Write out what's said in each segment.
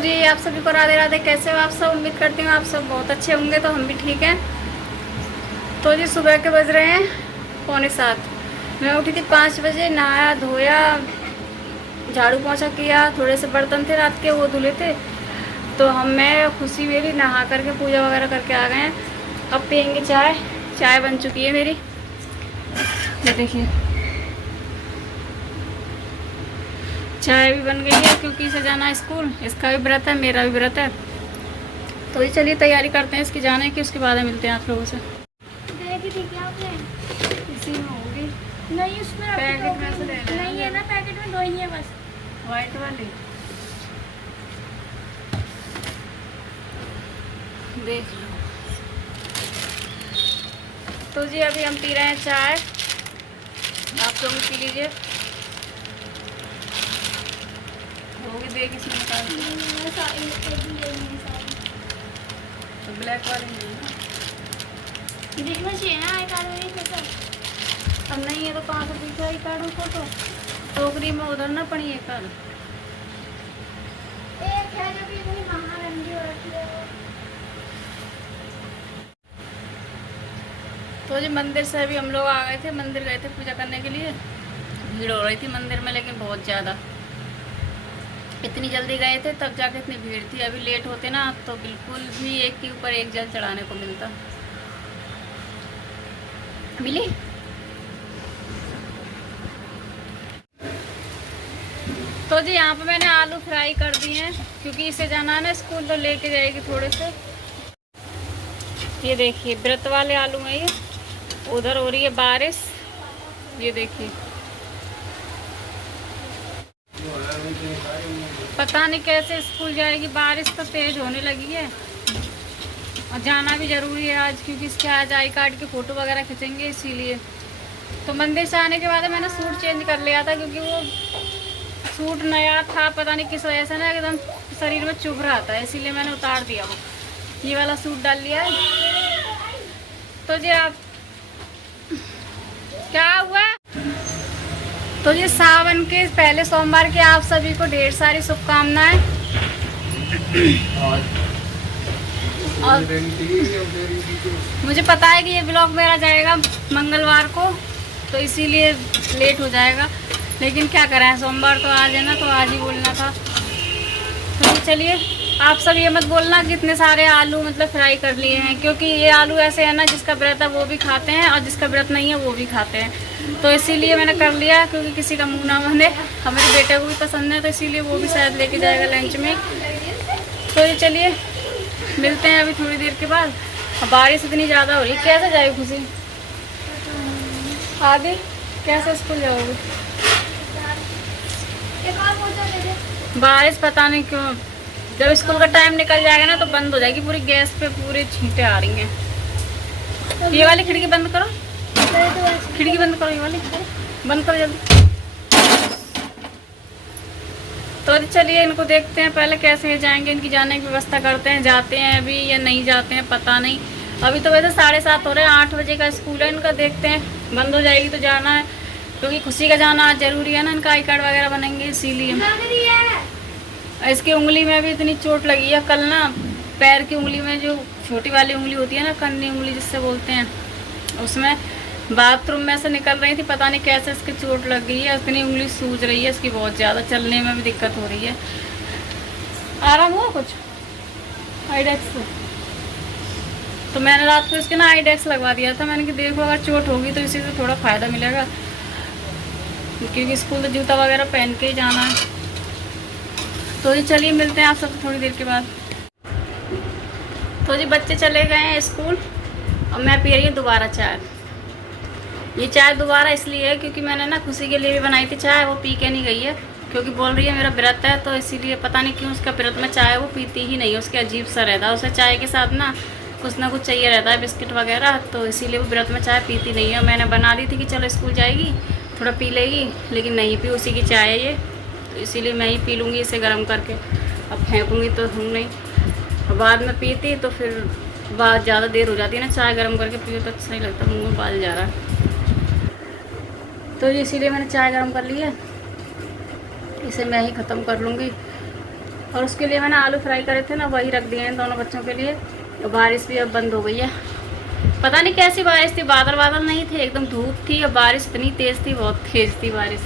जी आप सभी को राधे राधे। कैसे हो आप सब? उम्मीद करती हूँ आप सब बहुत अच्छे होंगे। तो हम भी ठीक हैं। तो जी सुबह के बज रहे हैं 6:45। मैं उठी थी 5 बजे, नहाया धोया, झाड़ू पोछा किया, थोड़े से बर्तन थे रात के वो धुले थे। तो मैं खुशी मेरी नहा करके पूजा वगैरह करके आ गए हैं। अब पियेंगे चाय। चाय बन चुकी है मेरी, ये देखिए चाय भी बन गई है क्योंकि इसे जाना है स्कूल। इसका भी व्रत है, मेरा भी व्रत है। तो ये चलिए तैयारी करते हैं इसकी जाने की, उसके बाद मिलते हैं आप लोगों से। इसी में होगी नहीं, उसमें पैकेट में से ले लेना। नहीं है ना, पैकेट में 2 ही है बस। व्हाइट वाली देख लो। तो जी अभी हम पी रहे हैं चाय, आप लोग पी लीजिए। होगी देख इसमें निकाल तो ब्लैक वाली नहीं है। देखना चाहिए ना आई कार्ड में कैसा। अब नहीं है तो 5 रुपये का ही कार्ड उसको तो टोकरी में उधर ना पड़ी है कार्ड। एक है जो भी इतनी महारंगी हो रखी है। तो जी मंदिर से अभी हम लोग आ गए थे। मंदिर गए थे पूजा करने के लिए। भीड़ हो रही थी मंदिर में, लेकिन बहुत ज़्यादा। इतनी जल्दी गए थे तब जाके इतनी भीड़ थी। अभी लेट होते ना तो बिल्कुल भी एक के ऊपर एक जल चढ़ाने को मिलता। मिली तो जी यहाँ पे मैंने आलू फ्राई कर दिए हैं क्योंकि इसे जाना है ना स्कूल, तो लेके जाएगी थोड़े से। ये देखिए व्रत वाले आलू हैं ये। उधर हो रही है बारिश, ये देखिए। पता नहीं कैसे स्कूल जाएगी, बारिश तो तेज होने लगी है। और जाना भी ज़रूरी है आज क्योंकि इसके आज आई कार्ड की फ़ोटो वगैरह खींचेंगे, इसीलिए। तो मंदिर से आने के बाद मैंने सूट चेंज कर लिया था क्योंकि वो सूट नया था, पता नहीं किस वजह से ना एकदम शरीर में चुभ रहा था, इसीलिए मैंने उतार दिया। वो ये वाला सूट डाल लिया है। तो जी आप क्या हुआ? तो ये सावन के पहले सोमवार के आप सभी को ढेर सारी शुभकामनाएं। और मुझे पता है कि ये ब्लॉग मेरा जाएगा मंगलवार को, तो इसीलिए लेट हो जाएगा। लेकिन क्या करें, सोमवार तो आज है ना, तो आज ही बोलना था। तो चलिए आप सब ये मत बोलना कि इतने सारे आलू मतलब फ्राई कर लिए हैं, क्योंकि ये आलू ऐसे है ना, जिसका व्रत है वो भी खाते हैं और जिसका व्रत नहीं है वो भी खाते हैं। तो इसीलिए मैंने कर लिया क्योंकि किसी का मुंह ना बने। हमारे बेटे को भी पसंद है, तो इसीलिए वो भी शायद लेके जाएगा लंच में। तो ये चलिए मिलते हैं अभी थोड़ी देर के बाद। बारिश इतनी ज़्यादा हो रही है, कैसे जाए खुशी? आगे कैसे स्कूल जाओगे? बारिश पता नहीं क्यों, जब स्कूल का टाइम निकल जाएगा ना तो बंद हो जाएगी पूरी। गैस पे पूरी छींटे आ रही हैं। ये वाली खिड़की बंद करो, खिड़की बंद करो, ये वाली बंद करो जल्दी। तो चलिए इनको देखते हैं पहले कैसे जाएंगे, इनकी जाने की व्यवस्था करते हैं। जाते हैं अभी या नहीं जाते हैं पता नहीं। अभी तो वैसे 7:30 हो रहे हैं, 8 बजे का स्कूल है इनका। देखते हैं, बंद हो जाएगी तो जाना है क्योंकि खुशी का जाना जरूरी है ना, इनका आई कार्ड वगैरह बनेंगे इसीलिए। इसकी उंगली में भी इतनी चोट लगी है कल ना, पैर की उंगली में, जो छोटी वाली उंगली होती है ना, कन्नी उंगली जिससे बोलते हैं, उसमें बाथरूम में से निकल रही थी, पता नहीं कैसे इसकी चोट लग गई है। इतनी उंगली सूज रही है इसकी बहुत ज़्यादा, चलने में भी दिक्कत हो रही है। आराम हुआ कुछ आईडेक्स से? तो मैंने रात को इसके ना आईडेक्स लगवा दिया था। मैंने कि देखो अगर चोट होगी तो इसी से थोड़ा फ़ायदा मिलेगा, क्योंकि स्कूल तो जूता वगैरह पहन के ही जाना है। तो ये चलिए मिलते हैं आप सब थोड़ी देर के बाद। तो जी बच्चे चले गए हैं स्कूल और मैं पी रही हूँ दोबारा चाय। ये चाय दोबारा इसलिए है क्योंकि मैंने ना खुशी के लिए भी बनाई थी चाय, वो पी के नहीं गई है क्योंकि बोल रही है मेरा व्रत है। तो इसीलिए पता नहीं क्यों उसका व्रत में चाय वो पीती ही नहीं है, उसके अजीब सा रहता है। उसे चाय के साथ ना कुछ चाहिए रहता है, बिस्किट वगैरह। तो इसीलिए वो व्रत में चाय पीती नहीं है। मैंने बना दी थी कि चलो स्कूल जाएगी थोड़ा पी लेगी, लेकिन नहीं पी। उसी की चाय है ये, तो इसीलिए मैं ही पी लूँगी इसे गर्म करके। अब फेंकूँगी तो हूँ नहीं, बाद में पीती तो फिर बाद ज़्यादा देर हो जाती है ना, चाय गर्म करके पियो तो अच्छा नहीं लगता, मुँह में बाल जा रहा है। तो इसीलिए मैंने चाय गर्म कर ली है, इसे मैं ही ख़त्म कर लूँगी। और उसके लिए मैंने आलू फ्राई करे थे ना, वही रख दिए हैं दोनों बच्चों के लिए। तो बारिश भी अब बंद हो गई है। पता नहीं कैसी बारिश थी, बादल बादल नहीं थे, एकदम धूप थी। और बारिश इतनी तेज़ थी, बहुत तेज़ थी बारिश।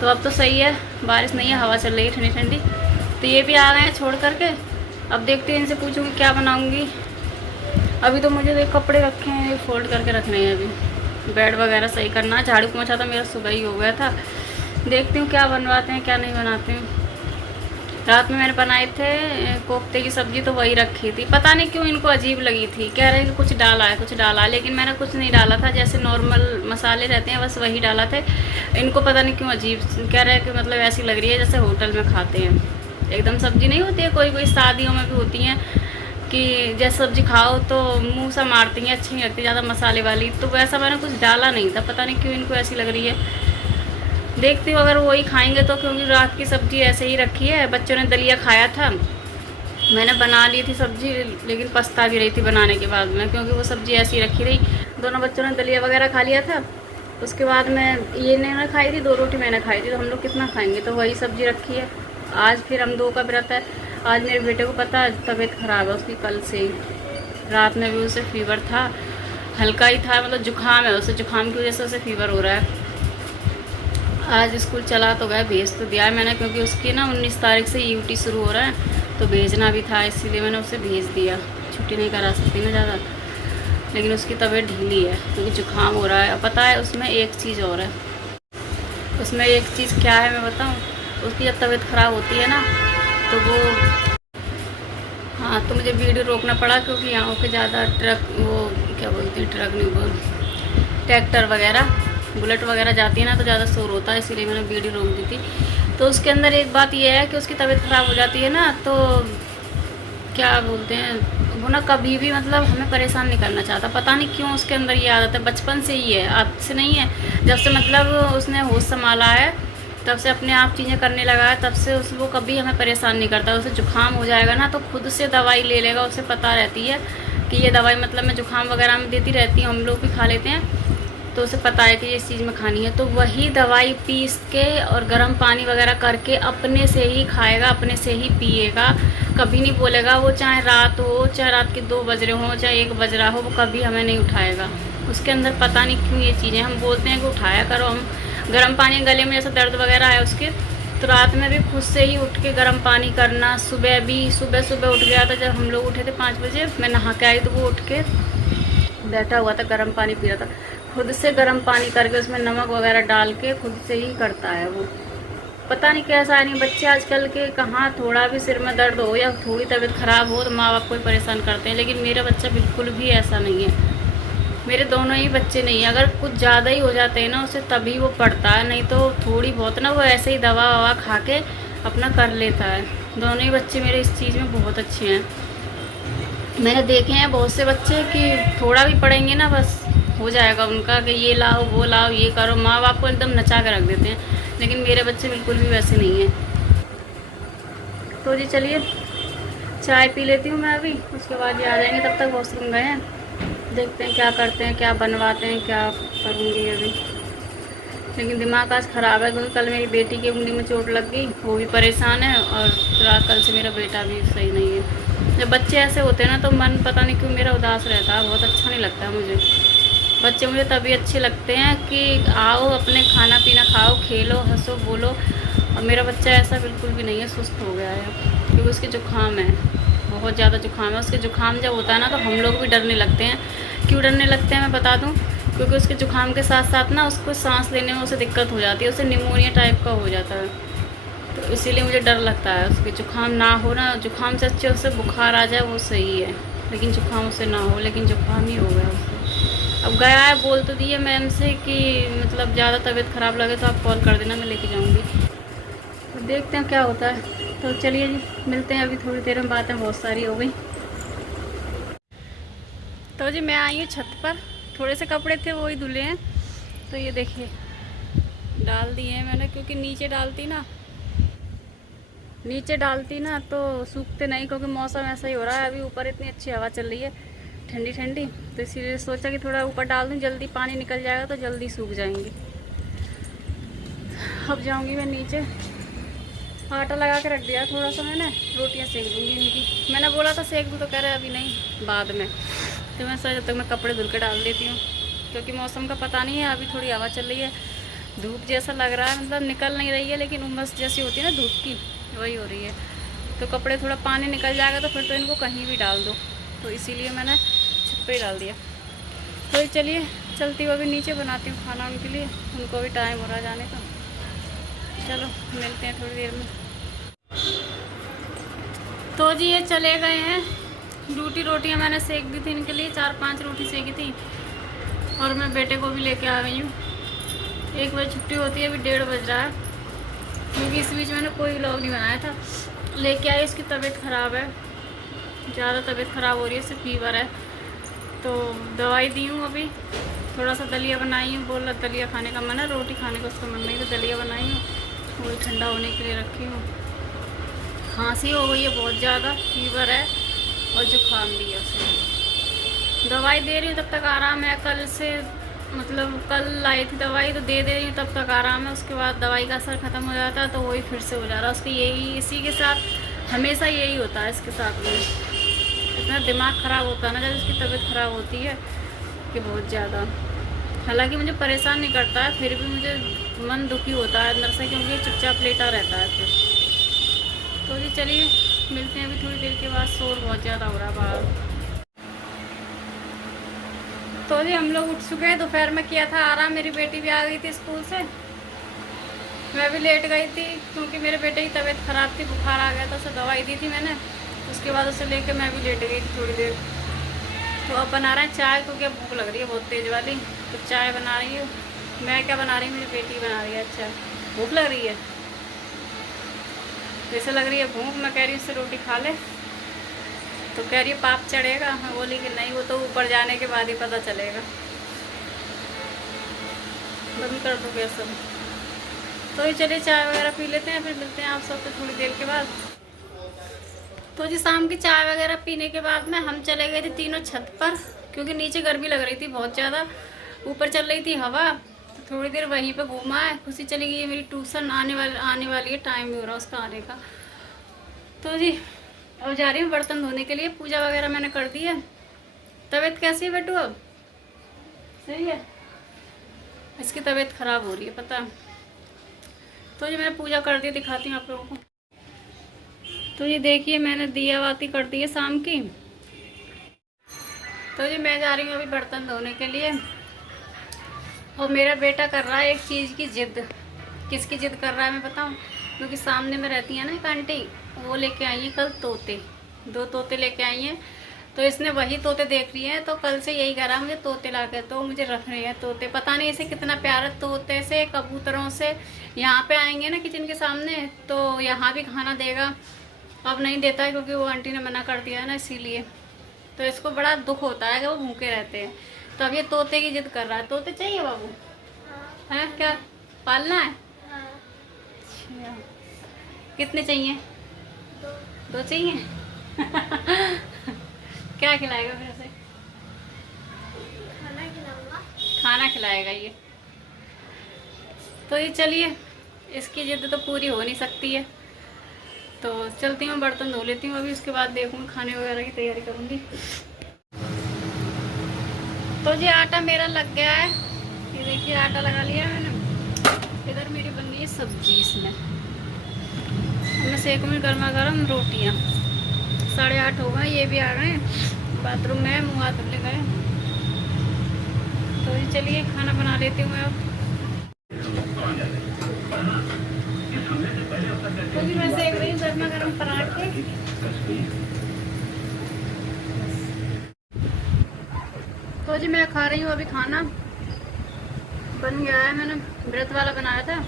तो अब तो सही है, बारिश नहीं है, हवा चल रही है ठंडी ठंडी। तो ये भी आ गए हैं छोड़ करके। अब देखती हूँ, इनसे पूछूँगी क्या बनाऊँगी। अभी तो मुझे एक कपड़े रखे हैं, ये फोल्ड करके रखने हैं। अभी बेड वगैरह सही करना, झाड़ू पोंछा तो मेरा सुबह ही हो गया था। देखती हूँ क्या बनवाते हैं क्या नहीं बनाते हैं। रात में मैंने बनाए थे कोफ्ते की सब्ज़ी, तो वही रखी थी। पता नहीं क्यों इनको अजीब लगी थी, कह रहे हैं कि कुछ डाला है कुछ डाला है, लेकिन मैंने कुछ नहीं डाला था। जैसे नॉर्मल मसाले रहते हैं बस वही डाला थे। इनको पता नहीं क्यों अजीब कह रहे हैं कि मतलब ऐसी लग रही है जैसे होटल में खाते हैं। एकदम सब्ज़ी नहीं होती है, कोई कोई शादियों में भी होती हैं कि जैसे सब्ज़ी खाओ तो मुँह सा मारती हैं, अच्छी नहीं लगती ज़्यादा मसाले वाली। तो वैसा मैंने कुछ डाला नहीं था, पता नहीं क्यों इनको ऐसी लग रही है। देखती हूँ अगर वही खाएंगे तो, क्योंकि रात की सब्ज़ी ऐसे ही रखी है। बच्चों ने दलिया खाया था, मैंने बना ली थी सब्ज़ी, लेकिन पछता भी रही थी बनाने के बाद में, क्योंकि वो सब्ज़ी ऐसी रखी रही। दोनों बच्चों ने दलिया वगैरह खा लिया था। उसके बाद में ये ने खाई थी, 2 रोटी मैंने खाई थी। तो हम लोग कितना खाएंगे, तो वही सब्ज़ी रखी है। आज फिर हम 2 का व्रत है। आज मेरे बेटे को पता है तबीयत ख़राब है उसकी, कल से ही। रात में भी उसे फीवर था, हल्का ही था, मतलब जुकाम है उसे, जुकाम की वजह से उसे फीवर हो रहा है। आज स्कूल चला तो गया, भेज तो दिया है मैंने, क्योंकि उसकी ना 19 तारीख से यूटी शुरू हो रहा है, तो भेजना भी था, इसीलिए मैंने उसे भेज दिया। छुट्टी नहीं करा सकती ना ज़्यादा, लेकिन उसकी तबीयत ढीली है क्योंकि जुकाम हो रहा है। पता है उसमें एक चीज़ और है, उसमें एक चीज़ क्या है मैं बताऊँ। उसकी जब तबीयत ख़राब होती है ना तो वो, हाँ, तो मुझे वीडियो रोकना पड़ा, क्योंकि यहाँ के ज़्यादा ट्रक, वो क्या बोलते हैं, ट्रक नहीं बोल, ट्रैक्टर वगैरह, बुलेट वगैरह जाती है ना, तो ज़्यादा शोर होता है, इसीलिए मैंने वीडियो रोक दी थी। तो उसके अंदर एक बात ये है कि उसकी तबीयत ख़राब हो जाती है ना, तो क्या बोलते हैं वो ना, कभी भी मतलब हमें परेशान नहीं करना चाहता। पता नहीं क्यों उसके अंदर ये आदत है, बचपन से ही है, आज से नहीं है। जब से मतलब उसने होश संभाला है, तब से अपने आप चीज़ें करने लगा है, तब से वो कभी हमें परेशान नहीं करता। उसे जुकाम हो जाएगा ना तो खुद से दवाई ले लेगा, उसे पता रहती है कि ये दवाई मतलब मैं जुकाम वगैरह में देती रहती हूँ, हम लोग भी खा लेते हैं, तो उसे पता है कि ये इस चीज़ में खानी है। तो वही दवाई पीस के और गर्म पानी वगैरह करके अपने से ही खाएगा, अपने से ही पिएगा। कभी नहीं बोलेगा वो, चाहे रात हो, चाहे रात के 2 बज रहे हों, चाहे 1 बज रहा हो, वो कभी हमें नहीं उठाएगा। उसके अंदर पता नहीं क्यों ये चीज़ें, हम बोलते हैं कि उठाया करो, हम गर्म पानी, गले में जैसा दर्द वगैरह है उसके, तो रात में भी खुद से ही उठ के गर्म पानी करना। सुबह भी सुबह उठ गया था, जब हम लोग उठे थे 5 बजे, मैं नहा के आई तो वो उठ के बैठा हुआ था, गर्म पानी पी रहा था। खुद से गर्म पानी करके उसमें नमक वगैरह डाल के खुद से ही करता है वो। पता नहीं कैसा है, नहीं बच्चे आजकल के कहाँ, थोड़ा भी सिर में दर्द हो या थोड़ी तबीयत ख़राब हो तो माँ बाप को ही परेशान करते हैं, लेकिन मेरा बच्चा बिल्कुल भी ऐसा नहीं है। मेरे दोनों ही बच्चे नहीं है, अगर कुछ ज़्यादा ही हो जाते हैं ना उसे, तभी वो पड़ता है, नहीं तो थोड़ी बहुत ना वो ऐसे ही दवा ववा खा के अपना कर लेता है। दोनों ही बच्चे मेरे इस चीज़ में बहुत अच्छे हैं। मैंने देखे हैं बहुत से बच्चे कि थोड़ा भी पढ़ेंगे ना बस हो जाएगा उनका, कि ये लाओ वो लाओ ये करो, माँ बाप को एकदम नचा के रख देते हैं, लेकिन मेरे बच्चे बिल्कुल भी वैसे नहीं हैं। तो जी चलिए चाय पी लेती हूँ मैं अभी, उसके बाद ये आ जाएंगे, तब तक वॉशरूम गए हैं। देखते हैं क्या करते हैं, क्या बनवाते हैं, क्या करूँगी अभी। लेकिन दिमाग आज ख़राब है, क्योंकि कल मेरी बेटी की उंगली में चोट लग गई, वो भी परेशान है, और कल से मेरा बेटा भी सही नहीं है। जब बच्चे ऐसे होते हैं ना तो मन पता नहीं क्यों मेरा उदास रहता है, बहुत अच्छा नहीं लगता मुझे। बच्चे मुझे तभी अच्छे लगते हैं कि आओ अपने खाना पीना खाओ, खेलो, हंसो, बोलो। और मेरा बच्चा ऐसा बिल्कुल भी नहीं है, सुस्त हो गया है, क्योंकि उसके जुकाम है, बहुत ज़्यादा जुकाम है। उसके जुकाम जब होता है ना तो हम लोग भी डरने लगते हैं। क्यों डरने लगते हैं मैं बता दूँ, क्योंकि उसके जुकाम के साथ साथ ना उसको सांस लेने में उसे दिक्कत हो जाती है, उसे निमोनिया टाइप का हो जाता है, तो इसीलिए मुझे डर लगता है। उसके जुकाम ना हो ना, जुकाम से अच्छे उससे बुखार आ जाए वो सही है, लेकिन जुकाम उससे ना हो, लेकिन जुकाम ही हो गया उससे। अब गया है, बोल तो दिए मैम से कि मतलब ज़्यादा तबीयत ख़राब लगे तो आप कॉल कर देना, मैं लेके जाऊँगी। तो देखते हैं क्या होता है। तो चलिए जी मिलते हैं, अभी थोड़ी देर में, बातें बहुत सारी हो गई। तो जी मैं आई हूँ छत पर, थोड़े से कपड़े थे वो ही धुले हैं, तो ये देखिए डाल दिए हैं मैंने, क्योंकि नीचे डालती ना तो सूखते नहीं, क्योंकि मौसम ऐसा ही हो रहा है। अभी ऊपर इतनी अच्छी हवा चल रही है ठंडी ठंडी, तो इसीलिए सोचा कि थोड़ा ऊपर डाल दूँ, जल्दी पानी निकल जाएगा तो जल्दी सूख जाएंगे। अब जाऊंगी मैं नीचे, आटा लगा के रख दिया थोड़ा सा मैंने, रोटियां सेक दूंगी इनकी। मैंने बोला था सेक दूँ तो कह रहे अभी नहीं, बाद में। तो मैं सोचा जब तक मैं कपड़े धुल के डाल देती हूँ, क्योंकि मौसम का पता नहीं है। अभी थोड़ी हवा चल रही है, धूप जैसा लग रहा है, मतलब निकल नहीं रही है, लेकिन उमस जैसी होती है ना धूप की, वही हो रही है। तो कपड़े थोड़ा पानी निकल जाएगा तो फिर तो इनको कहीं भी डाल दो, तो इसीलिए मैंने छत पे ही डाल दिया। तो चलिए चलती हुई अभी नीचे बनाती हूँ खाना उनके लिए, उनको भी टाइम हो रहा जाने का। चलो मिलते हैं थोड़ी देर में। तो जी ये चले गए हैं, रोटियां मैंने सेक दी थी इनके लिए, 4-5 रोटी सेकी थी, और मैं बेटे को भी लेके आ गई हूँ। 1 बजे छुट्टी होती है, अभी 1:30 बज रहा है, क्योंकि इस बीच मैंने कोई व्लॉग नहीं बनाया था। लेके आई, इसकी तबीयत ख़राब है, ज़्यादा तबीयत ख़राब हो रही है, इससे फीवर है, तो दवाई दी हूँ। अभी थोड़ा सा दलिया बनाई हूँ, बोल रहा दलिया खाने का मन है, रोटी खाने का उसका मन नहीं, तो दलिया बनाई हूँ, वही ठंडा होने के लिए रखी हूँ। खांसी हो गई है बहुत ज़्यादा, फीवर है और जुकाम भी है उसे। दवाई दे रही हूँ तब तक आराम है, कल से मतलब कल लाई थी दवाई तो दे रही हूँ तब तक आराम है, उसके बाद दवाई का असर ख़त्म हो जाता है तो वही फिर से हो जा रहा है उसके। यही इसी के साथ हमेशा यही होता है इसके साथ में, इतना दिमाग ख़राब होता है ना जब इसकी तबीयत ख़राब होती है कि बहुत ज़्यादा। हालांकि मुझे परेशान नहीं करता है, फिर भी मुझे मन दुखी होता है अंदर से, क्योंकि चुपचाप लेटा रहता है फिर। तो जी चलिए मिलते हैं अभी थोड़ी देर के बाद, शोर बहुत ज़्यादा हो रहा है बाहर। तो जी हम लोग उठ चुके हैं, दोपहर में किया था आराम, मेरी बेटी भी आ गई थी स्कूल से, मैं भी लेट गई थी क्योंकि मेरे बेटे की तबीयत ख़राब थी, बुखार आ गया था, उसे दवाई दी थी मैंने, उसके बाद उसे लेके मैं भी लेट गई थी थोड़ी देर। तो अब बना रहे हैं चाय, क्योंकि अब भूख लग रही है बहुत तेज़ वाली, तो चाय बना रही हूँ। मैं क्या बना रही हूँ, मेरी बेटी बना रही है। अच्छा भूख लग रही है, जैसे लग रही है भूख, मैं कह रही हूँ उससे रोटी खा ले, तो कह रही है पाप चढ़ेगा। मैं बोली कि नहीं, वो तो ऊपर जाने के बाद ही पता चलेगा। बंद कर दो गैस सब। तो ये चलिए चाय वगैरह पी लेते हैं, फिर मिलते हैं आप सबसे थोड़ी देर के बाद। तो जी शाम की चाय वगैरह पीने के बाद में हम चले गए थे तीनों छत पर, क्योंकि नीचे गर्मी लग रही थी बहुत ज़्यादा, ऊपर चल रही थी हवा, तो थोड़ी देर वहीं पे घूमा है। खुशी चली गई है, मेरी ट्यूशन आने वाली है, टाइम भी हो रहा है उसका आने का। तो जी अब जा रही हूँ बर्तन धोने के लिए, पूजा वगैरह मैंने कर दी है। तबीयत कैसी है बेटू अब? सही है, इसकी तबीयत ख़राब हो रही है पता। तो जी मैंने पूजा कर दी, दिखाती हूँ आप लोगों को। तो ये देखिए मैंने दिया बाती कर दी है शाम की। तो जी मैं जा रही हूँ अभी बर्तन धोने के लिए, और मेरा बेटा कर रहा है एक चीज़ की जिद। किसकी जिद कर रहा है मैं बताऊँ? क्योंकि सामने में रहती है ना एक आंटी, वो लेके आई है कल तोते, 2 तोते लेके आई हैं, तो इसने वही तोते देख रही है, तो कल से यही कह रहा मुझे तोते ला के, तो मुझे रख रही है तोते। पता नहीं इसे कितना प्यार है तोते से, कबूतरों से। यहाँ पे आएंगे ना किचन के सामने तो यहाँ भी खाना देगा, अब नहीं देता है क्योंकि वो आंटी ने मना कर दिया है ना, इसीलिए। तो इसको बड़ा दुख होता है कि वो भूखे रहते हैं, तो अब ये तोते की जिद कर रहा है। तोते चाहिए बाबू? है क्या पालना है? अच्छा कितने चाहिए? 2 चाहिए? क्या खिलाएगा फिर से? खाना खिलाऊंगा। खाना खिलाएगा ये। तो ये चलिए, इसकी जिद तो पूरी हो नहीं सकती है, तो चलती हूँ बर्तन धो लेती हूँ अभी, उसके बाद देखूँगी खाने वगैरह की तैयारी करूँगी। तो जी आटा मेरा लग गया है, ये देखिए आटा लगा लिया है मैंने। इधर मेरी बन गई है सब्जी, इसमें मैं सेकूँगी गर्मा गर्म रोटियाँ। 8:30 हो गए, ये भी आ गए बाथरूम में, मुँह हाथ धुलने गए। तो ये चलिए खाना बना लेती हूँ मैं अब। तो जी मैं सेक रही हूँ गर्मा गर्म पराठे। तो जी मैं खा रही हूँ अभी खाना, बन गया है, मैंने व्रत वाला बनाया था,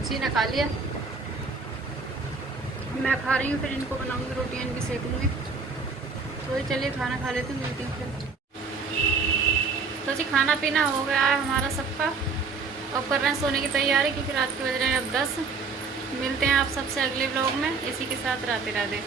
उसी ने खा लिया। मैं खा रही हूँ, फिर इनको बनाऊंगी रोटियाँ, इनकी सेकूंगी। तो चलिए खाना खा लेते हैं, मिलती हूँ फिर। तो जी खाना पीना हो गया है हमारा सबका, अब कर रहे हैं सोने की तैयारी, क्योंकि रात के बज रहे हैं अब 10। मिलते हैं आप सबसे अगले व्लॉग में, इसी के साथ राधे राधे।